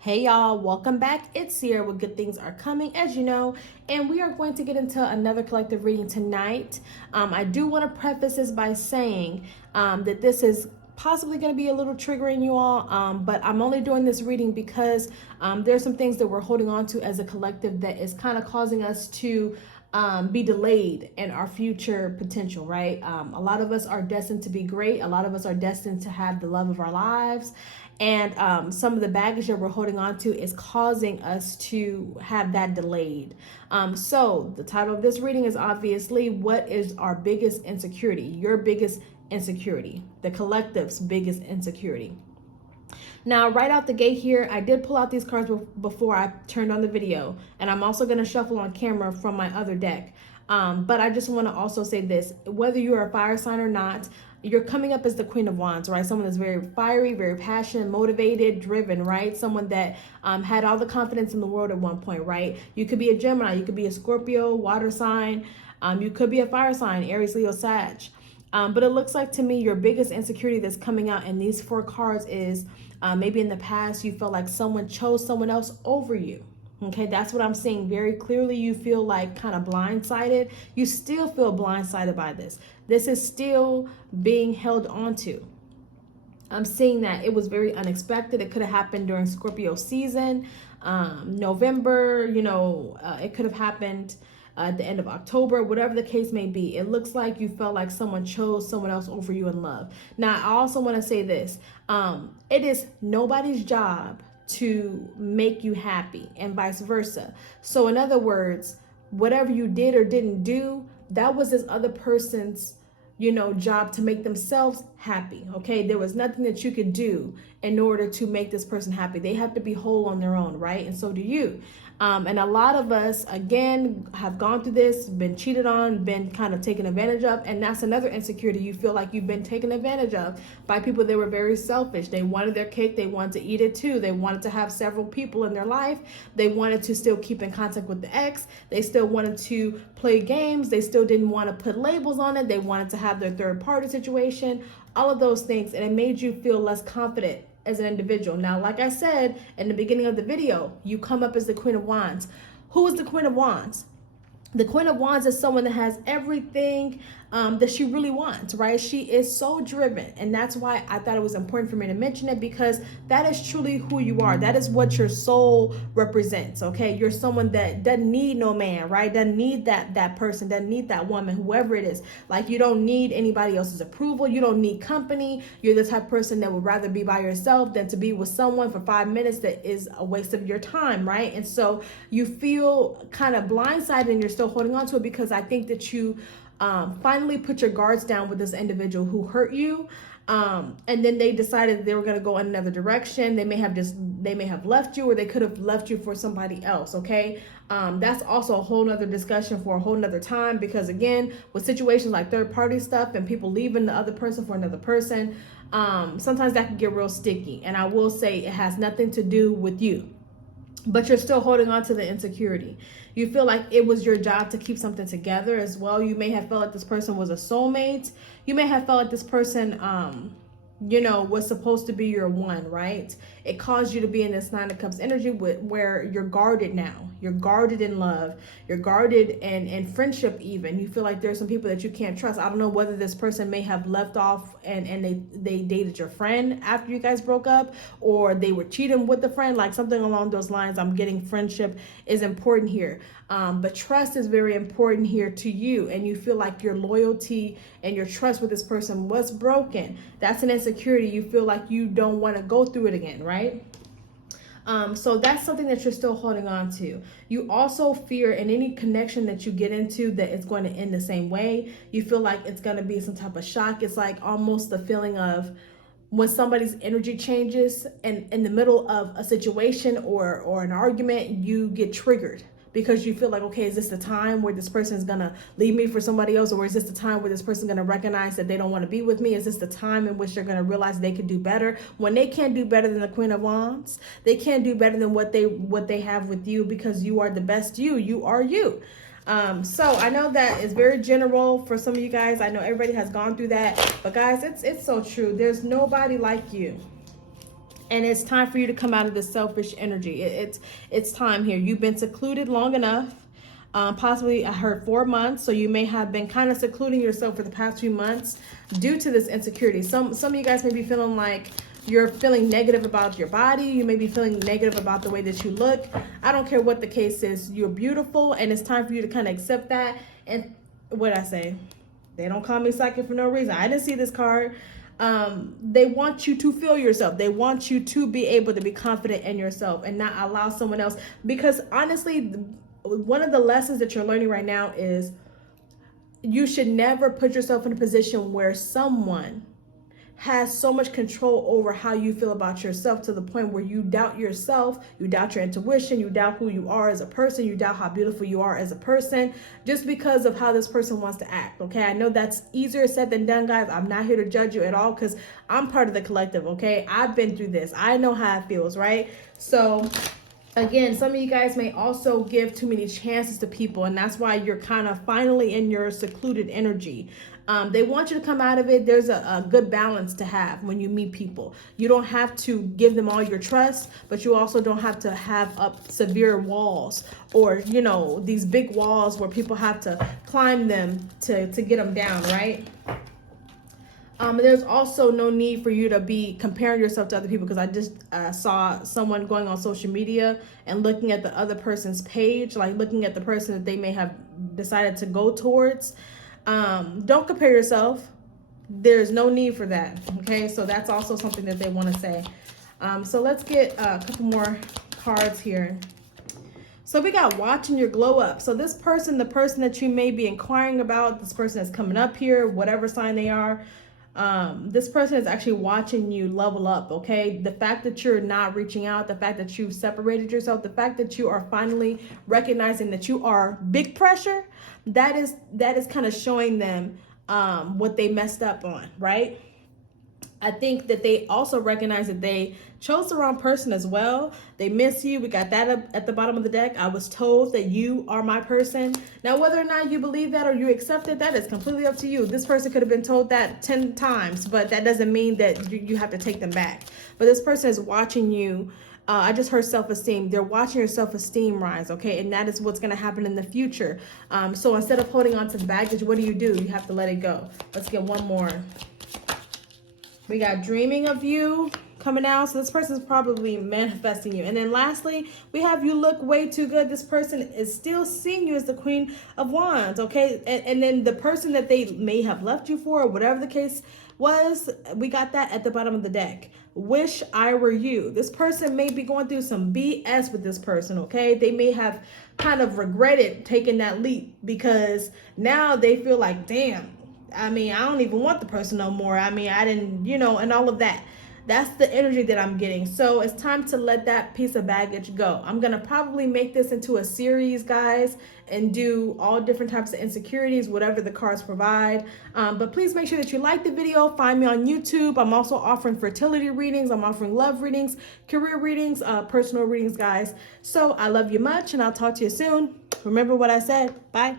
Hey y'all, welcome back. It's Sierra with Good Things Are Coming, as you know, and we are going to get into another collective reading tonight. I do want to preface this by saying that this is possibly going to be a little triggering you all, but I'm only doing this reading because there's some things that we're holding on to as a collective that is kind of causing us to be delayed in our future potential, right? A lot of us are destined to be great. A lot of us are destined to have the love of our lives. And some of the baggage that we're holding on to is causing us to have that delayed. So the title of this reading is obviously, what is our biggest insecurity? Your biggest insecurity, the collective's biggest insecurity. Now, right out the gate here, I did pull out these cards before I turned on the video, and I'm also going to shuffle on camera from my other deck. But I just want to also say this, whether you are a fire sign or not, you're coming up as the Queen of Wands, right? Someone that's very fiery, very passionate, motivated, driven, right? Someone that had all the confidence in the world at one point, right? You could be a Gemini, you could be a Scorpio, water sign, you could be a fire sign, Aries, Leo, Sag. But it looks like to me your biggest insecurity that's coming out in these four cards is maybe in the past you felt like someone chose someone else over you. Okay, that's what I'm seeing very clearly. You feel like kind of blindsided. You still feel blindsided by this. This is still being held onto. I'm seeing that it was very unexpected. It could have happened during Scorpio season, November, it could have happened at the end of October, whatever the case may be. It looks like you felt like someone chose someone else over you in love. Now, I also want to say this. It is nobody's job to make you happy and vice versa. So in other words, whatever you did or didn't do, that was this other person's job to make themselves happy. Okay, there was nothing that you could do in order to make this person happy. They have to be whole on their own, right? And so do you. And a lot of us, again, have gone through this, been cheated on, been kind of taken advantage of. And that's another insecurity. You feel like you've been taken advantage of by people that were very selfish. They wanted their cake. They wanted to eat it too. They wanted to have several people in their life. They wanted to still keep in contact with the ex. They still wanted to play games. They still didn't want to put labels on it. They wanted to have their third party situation, all of those things. And it made you feel less confident as an individual. Now, like I said in the beginning of the video, you come up as the Queen of Wands. Who is the Queen of Wands? The Queen of Wands is someone that has everything that she really wants, right? She is so driven. And that's why I thought it was important for me to mention it, because that is truly who you are. That is what your soul represents, okay? You're someone that doesn't need no man, right? Doesn't need that person, doesn't need that woman, whoever it is. Like, you don't need anybody else's approval. You don't need company. You're the type of person that would rather be by yourself than to be with someone for 5 minutes that is a waste of your time, right? And so you feel kind of blindsided and you're still holding on to it because I think that you finally put your guards down with this individual who hurt you, and then they decided they were going to go in another direction. They may have left you, or they could have left you for somebody else. Okay, that's also a whole nother discussion for a whole nother time, because again, with situations like third party stuff and people leaving the other person for another person, sometimes that can get real sticky. And I will say it has nothing to do with you, but you're still holding on to the insecurity. You feel like it was your job to keep something together as well. You may have felt like this person was a soulmate. You may have felt like this person, was supposed to be your one, right? It caused you to be in this Nine of Cups energy where you're guarded now. You're guarded in love. You're guarded in friendship even. You feel like there's some people that you can't trust. I don't know whether this person may have left off and they dated your friend after you guys broke up, or they were cheating with the friend, like something along those lines. I'm getting friendship is important here. But trust is very important here to you, and you feel like your loyalty and your trust with this person was broken. That's an insecurity. You feel like you don't want to go through it again, right? So that's something that you're still holding on to. You also fear in any connection that you get into that it's going to end the same way. You feel like it's going to be some type of shock. It's like almost the feeling of when somebody's energy changes and in the middle of a situation or an argument, you get triggered. Because you feel like, okay, is this the time where this person is going to leave me for somebody else? Or is this the time where this person is going to recognize that they don't want to be with me? Is this the time in which they're going to realize they can do better? When they can't do better than the Queen of Wands, they can't do better than what they have with you, because you are the best you. You are you. So I know that is very general for some of you guys. I know everybody has gone through that. But guys, it's so true. There's nobody like you. And it's time for you to come out of this selfish energy. It's time here. You've been secluded long enough. Possibly, I heard 4 months. So you may have been kind of secluding yourself for the past few months due to this insecurity. Some of you guys may be feeling like you're feeling negative about your body. You may be feeling negative about the way that you look. I don't care what the case is. You're beautiful, and it's time for you to kind of accept that. And what I say, they don't call me psychic for no reason. I didn't see this card. They want you to feel yourself. They want you to be able to be confident in yourself and not allow someone else. Because honestly, one of the lessons that you're learning right now is you should never put yourself in a position where someone has so much control over how you feel about yourself to the point where you doubt yourself, you doubt your intuition, you doubt who you are as a person, you doubt how beautiful you are as a person, just because of how this person wants to act. Okay, I know that's easier said than done, guys. I'm not here to judge you at all because I'm part of the collective. Okay, I've been through this. I know how it feels, right? So again, some of you guys may also give too many chances to people, and that's why you're kind of finally in your secluded energy. They want you to come out of it. There's a good balance to have when you meet people. You don't have to give them all your trust, but you also don't have to have up severe walls or, you know, these big walls where people have to climb them to get them down, right? There's also no need for you to be comparing yourself to other people, because I just saw someone going on social media and looking at the other person's page, like looking at the person that they may have decided to go towards. Don't compare yourself. There's no need for that. Okay, so that's also something that they want to say. So let's get a couple more cards here. So we got watching your glow up. So this person, the person that you may be inquiring about, this person that's coming up here, whatever sign they are, this person is actually watching you level up. Okay, the fact that you're not reaching out, the fact that you've separated yourself, the fact that you are finally recognizing that you are big pressure, that is kind of showing them what they messed up on, right? I think that they also recognize that they chose the wrong person as well. They miss you. We got that up at the bottom of the deck. I was told that you are my person. Now, whether or not you believe that or you accept it, that is completely up to you. This person could have been told that 10 times, but that doesn't mean that you have to take them back. But this person is watching you. I just heard self-esteem. They're watching your self-esteem rise, okay? And that is what's going to happen in the future. So instead of holding on to the baggage, what do? You have to let it go. Let's get one more. We got dreaming of you coming out. So this person is probably manifesting you. And then lastly, we have you look way too good. This person is still seeing you as the Queen of Wands, okay? And then the person that they may have left you for, or whatever the case was, we got that at the bottom of the deck. Wish I were you. This person may be going through some BS with this person, okay? They may have kind of regretted taking that leap because now they feel like, damn, I mean, I don't even want the person no more. I mean, I didn't, you know, and all of that. That's the energy that I'm getting. So it's time to let that piece of baggage go. I'm going to probably make this into a series, guys, and do all different types of insecurities, whatever the cards provide. But please make sure that you like the video. Find me on YouTube. I'm also offering fertility readings. I'm offering love readings, career readings, personal readings, guys. So I love you much, and I'll talk to you soon. Remember what I said. Bye.